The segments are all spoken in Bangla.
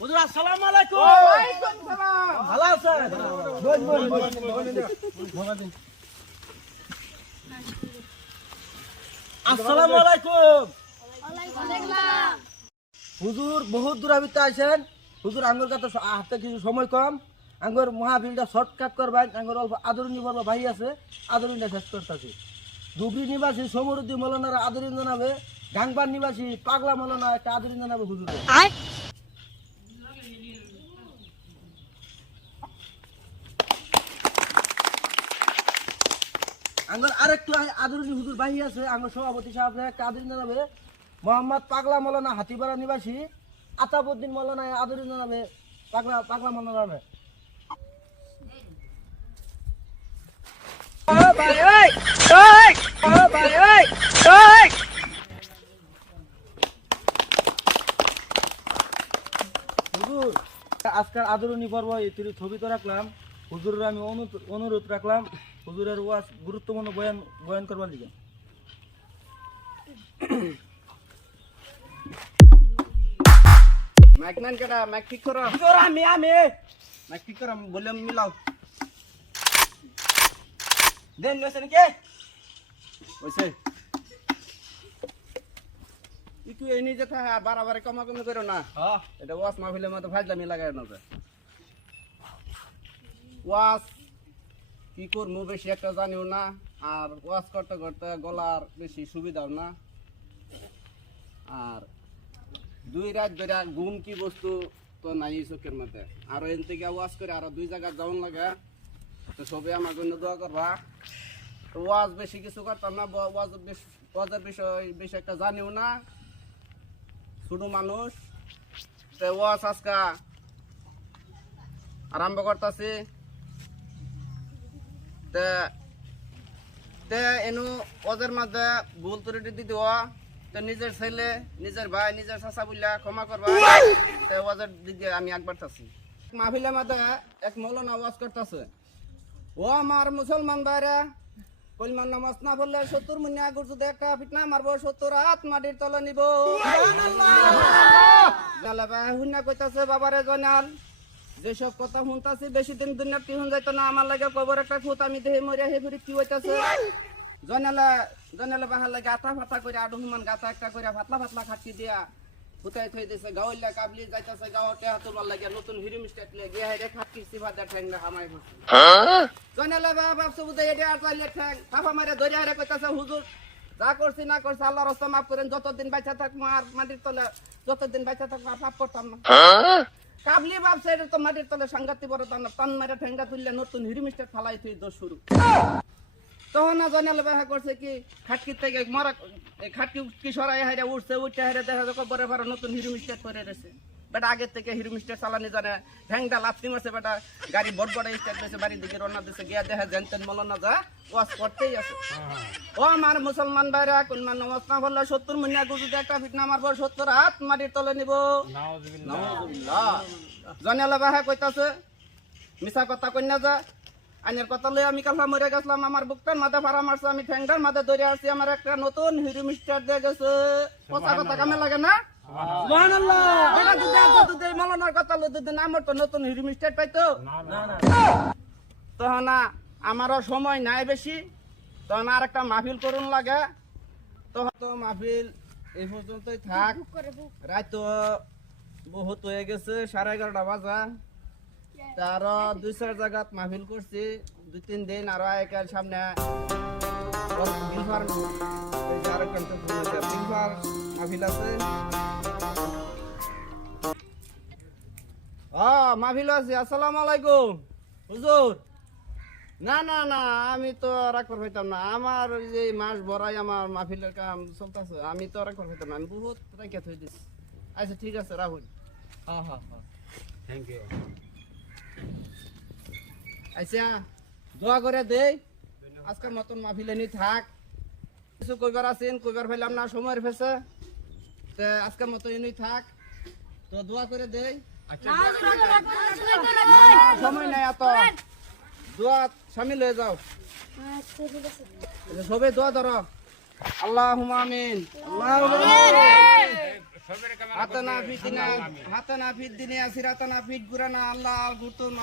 হুজুর আসসালামু আলাইকুম। ওয়ালাইকুম সালাম। ভালো আছেন? আসসালামু আলাইকুম। হুজুর বহুত দূরাবিতে আসেন। হুজুর আঙ্গুর কাছে হাতে কিছু সময় কম, আঙ্গুর মহাবিলটা শর্টকাট করবেন। আঙ্গুর অল্প আদরী নিবার ভাই আছে, আদরীটা শেষ করতেছি। ধুবড়ি নিবাসী সমরুদ্দি মৌলানার আদরী জানাবে, গাংবার নিবাসী পাগলা মৌলানা একটা আদরী জানাবে হুজুর। আঙ্গুর আরেকটু আদরী হুজুর ভাই আছে, আঙ্গুর সভাপতি সাহেব একটা আদরী জানাবে। মোহাম্মদ পাগলা মৌলানা হাতিপাড়া নিবাসী আতাবউদ্দিন মৌলানা আদরী জানাবে, পাগলা পাগলা মৌলানা। হুজুর আজকাল আদরণী পর্ব তিনি ছবি তো রাখলাম, হুজুরের আমি অনুরোধ রাখলাম হুজুরের ওয়াজ গুরুত্বপূর্ণ বয়ান বয়ান করবার দিকে। মাইক ম্যান কেডা মাইক ঠিক করো। আমি মাইক ঠিক করো বললাম মিলাও। দেন নেছেন কে ওইছে একটু এই নিজে থাকে আর বারবার কমাকমি করো না। হ্যাঁ এটা ওয়াশ মাহফিলের মতো ফাজলামি লাগায় না যে। ওয়াশ কি করবো বেশি একটা জানিও না, আর ওয়াশ করতে করতে গলার বেশি সুবিধাও না, আর 2 রাত ধরে ঘুম কি বস্তু তো নাই চোখের মধ্যে। আর এন থেকে ওয়াশ করে আরো 2 জায়গা যাওয়ান লাগে, তো সবে আমার জন্য দোয়া করবা। তো ওয়াজ বেশি কিছু করতাম না, ওয়াজের বিষয় বেশি একটা জানিও না, ছোট মানুষ। তো ওয়াজ আজকে আরম্ভ করতেছি। এনু ওদের মধ্যে ভুল ত্রুটি দিতে হওয়া, তো নিজের ছেলে নিজের ভাই নিজের চাচা বললা ক্ষমা করবা। তো ওয়াজের দিকে আমি একবারতাছি। মাহফিলের মধ্যে এক মৌলানা ওয়াজ করতেছে, ও আমার মুসলমান ভাইরা, কলমান নামাজ না পড়লে 70 মুন্নি আগুর যদি একটা ফিটনা মারবো 70 হাত মাটির তলে নিব। হুন্না কইতাছে বাবারে জয়নাল, যেসব কথা শুনতাছি বেশি দিন দুনিয়ার টিহুন যাইতো না, আমার লাগে কবর একটা খুঁত আমি দেহে মরিয়া হে ফিরি কি হইতাছে। জয়নালে বাহার লাগে আতা ফাতা করে আডু হুমান গাতা একটা করে ফাতলা ফাতলা খাটকি দিয়া ফুটাই থই দিছে। গাওয়াইলা কাবলি যাইতাছে গাওয়ার কে হাতুর লাগে নতুন হিরিম স্টেট লে গিয়া হেরে খাটকি সিফা দা ঠ্যাংনা হামাই হচ্ছে। জয়নালে বাপ সবুদে এডে আর চাইলে ঠ্যাং ফাফা মারে ধরে হেরে কইতাছে, হুজুর যা করছি না করছি আল্লাহর রাস্তা মাফ করেন, যতদিন বাইচা থাকবো আর মাটির তলে যতদিন বাইচা থাকবো আর পাপ করতাম না। কাবলি ভাবছে এটা তো মাটির তলে সাংঘাতিক বড় টান মারে ঠেঙ্গা তুললে নতুন হিরিম স্টেট ফালাই তুই দোষ শুরু। তখন না জানালে বাহা করছে কি খাটকি থেকে মরা খাটকি কি সরাই হাইরা উঠছে, উঠতে হাইরা দেখা যাক পরে পরে নতুন হিরো স্টেট করে রয়েছে। বেটা আগের থেকে হিরো স্টেট চালানি জানে, ঢ্যাংটা লাফতি মারছে, বেটা গাড়ি বড় বড় স্টেট দিয়েছে, বাড়ির দিকে রওনা দিচ্ছে, গিয়া দেখা জানতেন মল না যা ওয়াজ করতেই আছে। ও আমার মুসলমান ভাইরা, কোন মান নামাজ না পড়লে 70 মুন্নি আগুর যদি একটা ফিটনা মারবো 70 হাত মাটির তলে নিব। নাউজুবিল্লাহ। জানালে বাহা কইতাছে মিছা কথা কইনা যা, আইনের কথা লই আমি কালফা মরে গেছিলাম, আমার বুকটার মাথা ভাড়া মারছে, আমি ঠ্যাংটার মাথা ধরে আসছি, আমার একটা নতুন হিরো মিস্টার দিয়ে গেছে। কথা কথা কামে লাগে না? সুবহানাল্লাহ। এটা যদি মৌলানার কথা লই দিন আমার তো নতুন হিরো মিস্টার পাইতো না। তখন আমারও সময় নাই বেশি, তখন আর একটা মাহফিল করুন লাগে। তখন তো মাহফিল এই পর্যন্তই থাক, রাত তো বহুত হয়ে গেছে, 11:30 বাজা। আরো 2-4 জায়গাত মাহফিল করছি, 2-3 দিন আরো একার সামনে মাহফিল আছে। মাহফিল আছে। আসসালামু আলাইকুম হুজুর। না না না আমি তো রাখবার পাইতাম না, আমার যে মাস ভরাই আমার মাহফিলের কাম চলতেছে, আমি তো রাখবার পাইতাম না, আমি বহুত রেখে থই দিছি। আচ্ছা ঠিক আছে রাহুল। হ্যাঁ হ্যাঁ হ্যাঁ থ্যাংক ইউ। আচ্ছা দোয়া করে দেই আজকের মতন মাহফিলে নি থাক, কিছু কইবার আছেন কইবার পাইলাম না সময়ের ফেসে, আজকের মতো এনই থাক, তো দোয়া করে দেই। সময় নাই এত, দোয়া শামিল হয়ে যাও। সবাই দোয়া ধরো। আল্লাহুম্মা আমিন। আল্লাহুম্মা আমিন। হাতে না ফিট দিনে সিরাতে না ফিট ঘুরে না আল্লাহ ঘুরতো না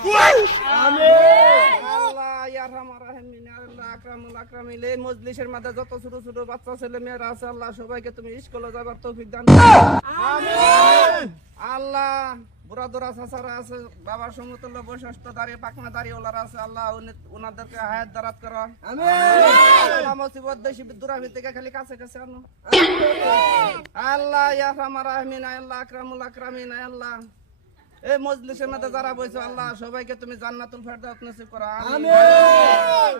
আল্লাহ ইয়া রহমান রহিম ইয়া আল্লাহ আকরামুল আকরামিন এই মজলিসের মধ্যে যত ছোট ছোট বাচ্চা ছেলে মেয়েরা আছে আল্লাহ সবাইকে তুমি স্কুলে যাবার তৌফিক দান করো আমিন আল্লাহ বুড়া দুরা চাচারা আছে বাবার সমতুল্য বৈশিষ্ট্য দাঁড়িয়ে পাকনা দাঁড়িয়ে ওলারা আছে আল্লাহ ওনাদেরকে হায়াত দারাত করো আমিন মুসিবত দেশি দুরাবি থেকে খালি কাছে কাছে আনো আল্লাহ ইয়া রহমান রহিম ইয়া আল্লাহ আকরামুল আকরামিন ইয়া আল্লাহ এই মজলিসের মধ্যে যারা বসে আল্লাহ সবাইকে তুমি জান্নাতুল ফেরদাউস নসিব করো আমিন